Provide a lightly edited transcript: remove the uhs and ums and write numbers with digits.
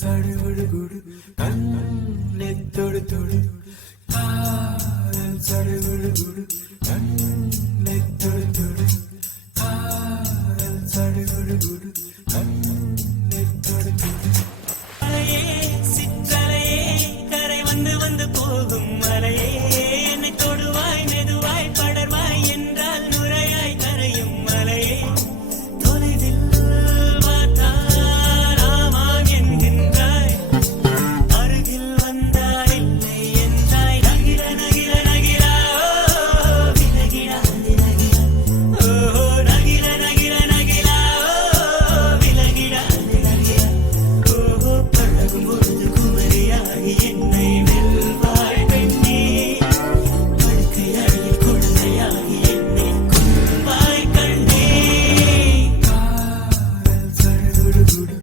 சடுகுடு கண்ணை தொடு தொடு காதல் சடுகுடு கண்ணை தொடு தொடு காதல் சடுகுடு கண்ணை தொடு தொடு சிற்றலையே கரை வந்து வந்து போகும்